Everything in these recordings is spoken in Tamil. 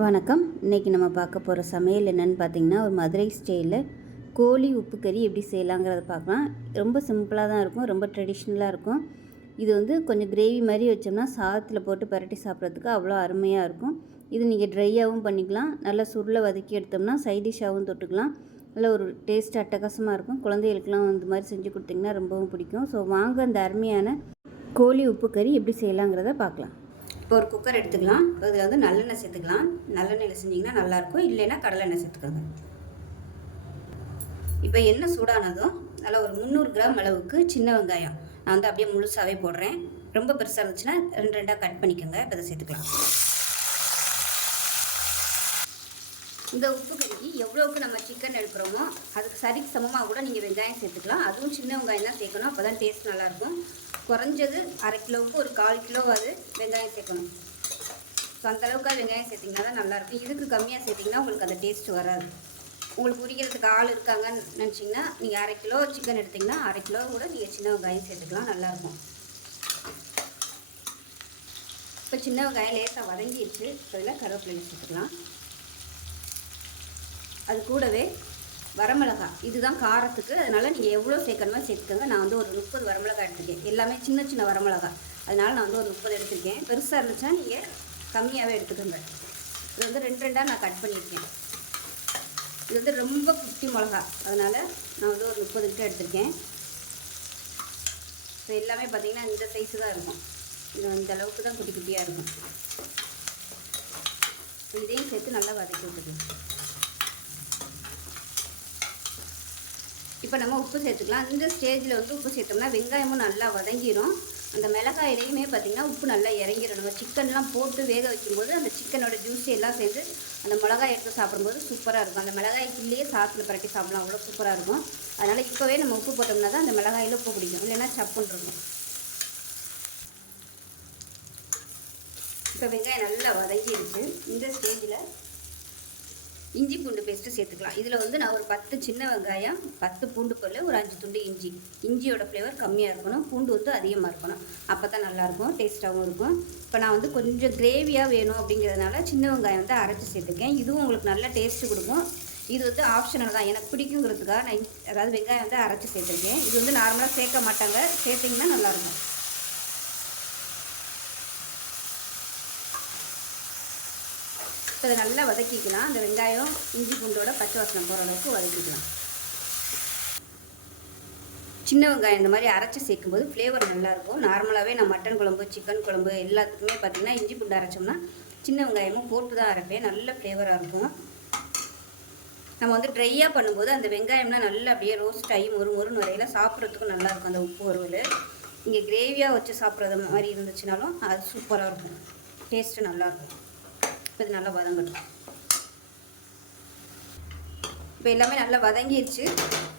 வணக்கம். இன்றைக்கி நம்ம பார்க்க போகிற சமையல் என்னன்னு பார்த்தீங்கன்னா ஒரு மதுரை ஸ்டைலில் கோழி உப்பு கறி எப்படி செய்யலாங்கிறத பார்க்கலாம். ரொம்ப சிம்பிளாக தான் இருக்கும் ரொம்ப ட்ரெடிஷ்னலாக இருக்கும். இது வந்து கொஞ்சம் கிரேவி மாதிரி வச்சோம்னா சாதத்தில் போட்டு பரட்டி சாப்பிட்றதுக்கு அவ்வளோ அருமையாக இருக்கும். இது நீங்கள் ட்ரையாகவும் பண்ணிக்கலாம். நல்லா சுருளை வதக்கி எடுத்தோம்னா சைடிஷாகவும் தொட்டுக்கலாம். நல்லா ஒரு டேஸ்ட் அட்டகாசமாக இருக்கும். குழந்தைகளுக்குலாம் இந்த மாதிரி செஞ்சு கொடுத்தீங்கன்னா ரொம்பவும் பிடிக்கும். ஸோ வாங்க அந்த அருமையான கோழி உப்பு கறி எப்படி செய்யலாங்கிறத பார்க்கலாம். இப்போ ஒரு குக்கர் எடுத்துக்கலாம். இதில் வந்து நல்லெண்ணெய் சேர்த்துக்கலாம். நல்லெண்ணெயில் செஞ்சிங்கன்னா நல்லாயிருக்கும். இல்லைன்னா கடலெண்ணெய் சேர்த்துக்கோங்க. இப்போ எண்ணெய் சூடானதும் நல்லா ஒரு முந்நூறு கிராம் அளவுக்கு சின்ன வெங்காயம் நான் வந்து அப்படியே முழுசாகவே போடுறேன். ரொம்ப பெருசாக இருந்துச்சுன்னா ரெண்டு ரெண்டாக கட் பண்ணிக்கோங்க. இப்போ அதை சேர்த்துக்கலாம். இந்த உப்பு கறிக்கு எவ்வளோக்கு நம்ம சிக்கன் எடுக்கிறோமோ அதுக்கு சரிக்கு சமமாக கூட நீங்கள் வெங்காயம் சேர்த்துக்கலாம். அதுவும் சின்ன வெங்காயம் தான் சேர்க்கணும். அப்போ தான் டேஸ்ட் நல்லாயிருக்கும். குறைஞ்சது அரை கிலோவுக்கு ஒரு கால் கிலோவாவது வெங்காயம் சேர்க்கணும். ஸோ அந்தளவுக்கு வெங்காயம் சேர்த்திங்கன்னா தான் நல்லாயிருக்கும். இதுக்கு கம்மியாக சேர்த்திங்கன்னா உங்களுக்கு அந்த டேஸ்ட் வராது. உங்களுக்கு உரிக்கிறதுக்கு ஆள் இருக்காங்கன்னு நினச்சிங்கன்னா நீங்கள் அரை கிலோ சிக்கன் எடுத்திங்கன்னா அரை கிலோ கூட நீங்கள் சின்ன வெங்காயம் சேர்த்துக்கலாம் நல்லாயிருக்கும். இப்போ சின்ன வெங்காயம் லேசாக வதங்கிடுச்சு. அதில் கருவேப்பிலை சேர்த்துக்கலாம். அது கூடவே வரமிளகா. இதுதான் காரத்துக்கு. அதனால் நீங்கள் எவ்வளோ சேர்க்கணுமோ சேர்த்துக்கோங்க. நான் வந்து ஒரு முப்பது வரமிளகா எடுத்திருக்கேன். எல்லாமே சின்ன சின்ன வரமிளகா. அதனால் நான் வந்து ஒரு முப்பது எடுத்திருக்கேன். பெருசாக இருந்துச்சா நீங்கள் கம்மியாகவே எடுத்துக்கோங்க. இது வந்து ரெண்டு ரெண்டாக நான் கட் பண்ணியிருக்கேன். இது வந்து ரொம்ப குட்டி மிளகா. அதனால் நான் வந்து ஒரு முப்பது கிட்ட எடுத்திருக்கேன். ஸோ எல்லாமே பார்த்திங்கன்னா இந்த சைஸு தான் இருக்கும். இது இந்த அளவுக்கு தான் குட்டி குட்டியாக இருக்கும். இதையும் சேர்த்து நல்லா வதக்கி விட்டுருக்கேன் இப்போ நம்ம உப்பு சேர்த்துக்கலாம். இந்த ஸ்டேஜில் வந்து உப்பு சேர்த்தோம்னா வெங்காயமும் நல்லா வதங்கிடும் அந்த மிளகாயிலையுமே பார்த்திங்கன்னா உப்பு நல்லா இறங்கிடும் நம்ம சிக்கன்லாம் போட்டு வேக வைக்கும்போது அந்த சிக்கனோட ஜூஸி எல்லாம் சேர்ந்து அந்த மிளகாய் எடுத்து சாப்பிடும்போது சூப்பராக இருக்கும். அந்த மிளகாய் கிள்ளியே சாத்தில் பரட்டி சாப்பிடலாம். அவ்வளோ சூப்பராக இருக்கும். அதனால் இப்போவே நம்ம உப்பு போட்டோம்னா தான் அந்த மிளகாயில் உப்பு பிடிக்கும். இல்லைன்னா சப்புன்னு இருக்கும். இப்போ வெங்காயம் நல்லா வதங்கிடுச்சு இந்த ஸ்டேஜில் இஞ்சி பூண்டு பேஸ்ட்டு சேர்த்துக்கலாம். இதில் வந்து நான் ஒரு பத்து சின்ன வெங்காயம் பத்து பூண்டு பல் ஒரு அஞ்சு துண்டு இஞ்சி. இஞ்சியோட ஃப்ளேவர் கம்மியாக இருக்கணும். பூண்டு வந்து அதிகமாக இருக்கணும். அப்போ தான் நல்லாயிருக்கும் டேஸ்ட்டாகவும் இருக்கும். இப்போ நான் வந்து கொஞ்சம் கிரேவியாக வேணும் அப்படிங்கிறதுனால சின்ன வெங்காயம் வந்து அரைச்சி சேர்த்துருக்கேன். இதுவும் உங்களுக்கு நல்ல டேஸ்ட்டு கொடுக்கும். இது வந்து ஆப்ஷனல் தான். எனக்கு பிடிக்குங்கிறதுக்காக நான் அதாவது வெங்காயம் வந்து அரைச்சி சேர்த்துருக்கேன். இது வந்து நார்மலாக சேர்க்க மாட்டாங்க. சேர்த்திங்கன்னா நல்லாயிருக்கும் இப்போ அதை நல்லா வதக்கிக்கலாம். அந்த வெங்காயம் இஞ்சி பூண்டோட பச்சை வாசனை போகிற அளவுக்கு வதக்கிக்கலாம். சின்ன வெங்காயம் இந்த மாதிரி அரைச்சி சேர்க்கும்போது ஃப்ளேவர் நல்லாயிருக்கும் நார்மலாகவே நான் மட்டன் குழம்பு சிக்கன் குழம்பு எல்லாத்துக்குமே பார்த்திங்கன்னா இஞ்சி பூண்டு அரைச்சோம்னா சின்ன வெங்காயமும் போட்டு தான் அரைப்பேன். நல்ல ஃப்ளேவராக இருக்கும். நம்ம வந்து ட்ரையாக பண்ணும்போது அந்த வெங்காயம்லாம் நல்லா அப்படியே ரோஸ்ட் ஆகி ஒரு ஒரு வரையில் சாப்பிட்றதுக்கும் நல்லாயிருக்கும் அந்த உப்பு வறுவல். இங்கே கிரேவியாக வச்சு சாப்பிட்றது மாதிரி இருந்துச்சுனாலும் அது சூப்பராக இருக்கும். டேஸ்ட்டு நல்லாயிருக்கும் இப்போ இது நல்லா வதங்கட்டும். இப்போ எல்லாமே நல்லா வதங்கிடுச்சு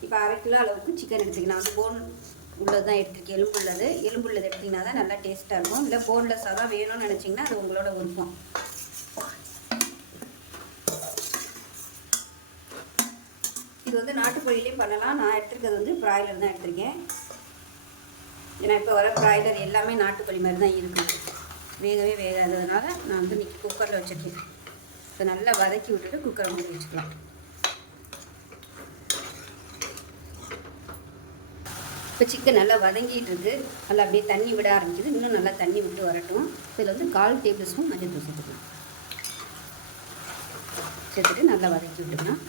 இப்போ அரை கிலோ அளவுக்கு சிக்கன் எடுத்துக்கலாம். வந்து போன் உள்ளது தான் எடுத்துருக்கேன். எலும்பு உள்ளது. எலும்பு உள்ளது எடுத்திங்கன்னா தான் நல்லா டேஸ்ட்டாக இருக்கும். இல்லை போன்லெஸ்ஸாக தான் வேணும்னு நினச்சிங்கன்னா அது உங்களோட விருப்பம். இது வந்து நாட்டுக்கோழிலையும் பண்ணலாம். நான் எடுத்துருக்கிறது வந்து ப்ராய்லர் தான் எடுத்திருக்கேன். ஏன்னா இப்போ வர ப்ராய்லர் எல்லாமே நாட்டுக்கோழி மாதிரி தான் இருக்குது. வேகாததுனால நான் வந்து இன்றைக்கி குக்கரில் வச்சுருக்கேன். இப்போ நல்லா வதக்கி விட்டுட்டு குக்கரை மூடி வச்சுக்கலாம். இப்போ சிக்கன் நல்லா வதங்கிட்டு இருக்கு. நல்லா அப்படியே தண்ணி விட ஆரம்பிக்குது. இன்னும் நல்லா தண்ணி விட்டு வரட்டும். இதில் வந்து கால் டேபிள் ஸ்பூன் மஞ்சள் தூள் சேர்த்துக்கலாம். சேர்த்துட்டு நல்லா வதக்கி விட்டுக்கலாம்.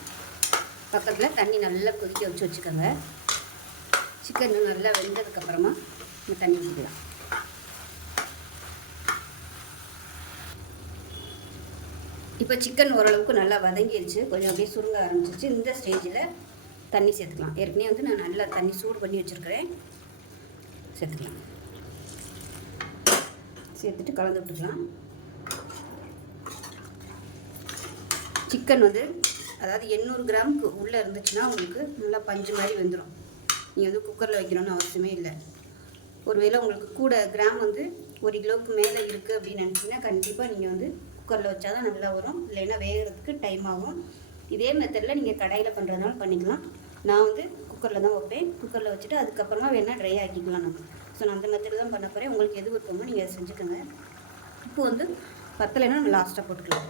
பக்கத்தில் தண்ணி நல்லா கொதிக்க வச்சு வச்சுக்கோங்க. சிக்கன் நல்லா வெந்ததுக்கப்புறமா தண்ணி ஊற்றிக்கலாம் இப்போ சிக்கன் ஓரளவுக்கு நல்லா வதங்கிடுச்சு கொஞ்சம் அப்படியே சுருங்க ஆரம்பிச்சிச்சு இந்த ஸ்டேஜில் தண்ணி சேர்த்துக்கலாம். ஏற்கனவே வந்து நான் நல்லா தண்ணி சூடு பண்ணி வச்சுருக்கிறேன். சேர்த்துக்கலாம். சேர்த்துட்டு கலந்து விட்டுக்கலாம். சிக்கன் வந்து அதாவது எண்ணூறு கிராமுக்கு உள்ளே இருந்துச்சுன்னா உங்களுக்கு நல்லா பஞ்சு மாதிரி வந்துடும் நீங்கள் வந்து குக்கரில் வைக்கணும்னு அவசியமே இல்லை. ஒருவேளை உங்களுக்கு கூட கிராம் வந்து ஒரு கிலோவுக்கு மேலே இருக்குது அப்படின்னு நினச்சிங்கன்னா கண்டிப்பாக நீங்கள் வந்து குக்கரில் வச்சா தான் நல்லா வரும். இல்லைன்னா வேகிறதுக்கு டைம் ஆகும். இதே மெத்தடில் நீங்கள் கடையில் பண்ணுறதுனால பண்ணிக்கலாம். நான் வந்து குக்கரில் தான் வைப்பேன். குக்கரில் வச்சுட்டு அதுக்கப்புறமா வேணால் ட்ரை ஆக்கிக்கலாம் நம்ம. ஸோ நான் அந்த மெத்தடில் தான் பண்ண போகிறேன் உங்களுக்கு எது விருப்பமோ நீங்கள் அதை செஞ்சுக்கோங்க. இப்போ வந்து பத்தலைன்னா நம்ம லாஸ்ட்டாக போட்டுக்கலாம்.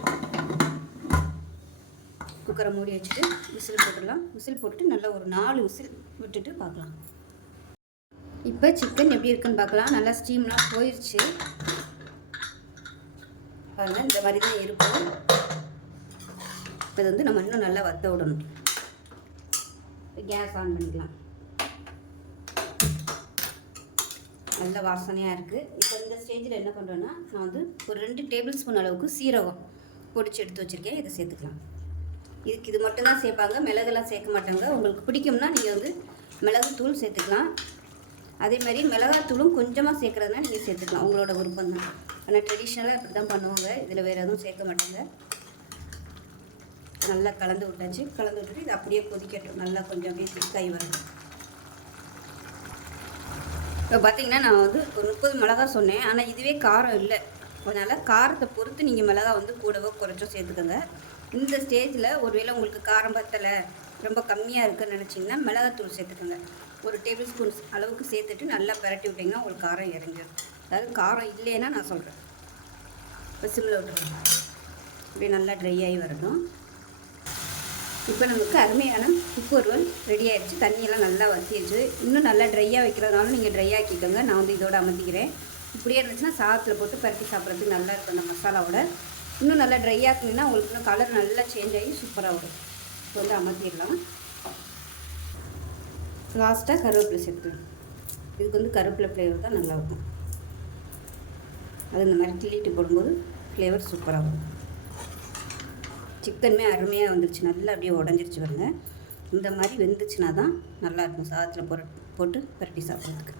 குக்கரை மூடி வச்சுட்டு விசில் போட்டுடலாம். விசில் போட்டுட்டு நல்லா ஒரு நாலு விசில் விட்டுட்டு பார்க்கலாம். இப்போ சிக்கன் எப்படி இருக்குன்னு பார்க்கலாம். நல்லா ஸ்டீம்லாம் போயிடுச்சு பாருங்கள் இந்த மாதிரி தான் இருக்கும் இப்போ இது வந்து நம்ம இன்னும் நல்லா வத்த விடணும். கேஸ் ஆன் பண்ணிக்கலாம். நல்ல வாசனையாக இருக்குது இப்போ இந்த ஸ்டேஜில் என்ன பண்ணுறேன்னா நான் வந்து ஒரு ரெண்டு டேபிள் ஸ்பூன் அளவுக்கு சீரகம் பொடிச்சு எடுத்து வச்சுருக்கேன். இதை சேர்த்துக்கலாம். இதுக்கு இது மட்டும்தான் சேர்ப்பாங்க. மிளகுலாம் சேர்க்க மாட்டாங்க. உங்களுக்கு பிடிக்கும்னா நீங்கள் வந்து மிளகு தூள் சேர்த்துக்கலாம். அதே மாதிரி மிளகாத்தூளும் கொஞ்சமாக சேர்க்குறதுனா நீங்கள் சேர்த்துக்கலாம். உங்களோட விருப்பம் தான் ஆனால் ட்ரெடிஷ்னலாக இப்படி தான் பண்ணுவாங்க. இதில் வேறு எதுவும் சேர்க்க மாட்டாங்க. நல்லா கலந்து விட்டாச்சு. கலந்து விட்டுட்டு இது அப்படியே கொதிக்கட்டும். நல்லா கொஞ்சம் அப்படியே திக்காய் வரும் இப்போ பார்த்தீங்கன்னா நான் வந்து ஒரு முப்பது மிளகா சொன்னேன். ஆனால் இதுவே காரம் இல்லை. அதனால் காரத்தை பொறுத்து நீங்கள் மிளகா வந்து கூடவோ குறைச்சோ சேர்த்துக்கோங்க. இந்த ஸ்டேஜில் ஒருவேளை உங்களுக்கு காரம் பத்தலை ரொம்ப கம்மியாக இருக்குன்னு நினச்சிங்கன்னா மிளகாத்தூள் சேர்த்துக்கோங்க. ஒரு டேபிள் ஸ்பூன் அளவுக்கு சேர்த்துட்டு நல்லா பரட்டி விட்டிங்கன்னா உங்களுக்கு காரம் இறங்கிடும் அதாவது காரம் இல்லைன்னா நான் சொல்கிறேன் இப்போ சிம்மில் விட்டுருங்க அப்படியே நல்லா ட்ரை ஆகி வரணும் இப்போ நமக்கு அருமையான உப்பு ஒருவல் ரெடி ஆகிடுச்சு தண்ணியெல்லாம் நல்லா வத்திடுச்சு இன்னும் நல்லா ட்ரையாக வைக்கிறதுனாலும் நீங்கள் ட்ரை ஆக்கிக்கோங்க. நான் வந்து இதோட அமர்த்திக்கிறேன். இப்படியே இருந்துச்சுன்னா சாதத்தில் போட்டு பரட்டி சாப்பிட்றதுக்கு நல்லா இருக்கும் அந்த மசாலாவோட. இன்னும் நல்லா ட்ரை ஆக்குனீங்கன்னா உங்களுக்கு இன்னும் கலர் நல்லா சேஞ்ச் ஆகி சூப்பராக வரும். வந்து அமர்த்திடலாம். லாஸ்ட்டாக கருவேப்பிலை சேர்த்துக்கலாம் இதுக்கு வந்து கருவேப்பிலை ஃப்ளேவர் தான் நல்லாயிருக்கும். அது இந்த மாதிரி கிள்ளிட்டு போடும்போது ஃப்ளேவர் சூப்பராக வரும். சிக்கனுமே அருமையாக வந்துருச்சு. நல்லா அப்படியே உடஞ்சிருச்சு பாருங்க. இந்த மாதிரி வெந்துச்சுன்னா தான் நல்லாயிருக்கும். சாதத்தில் போட்டு போட்டு பரட்டி சாப்பிட்றதுக்கு.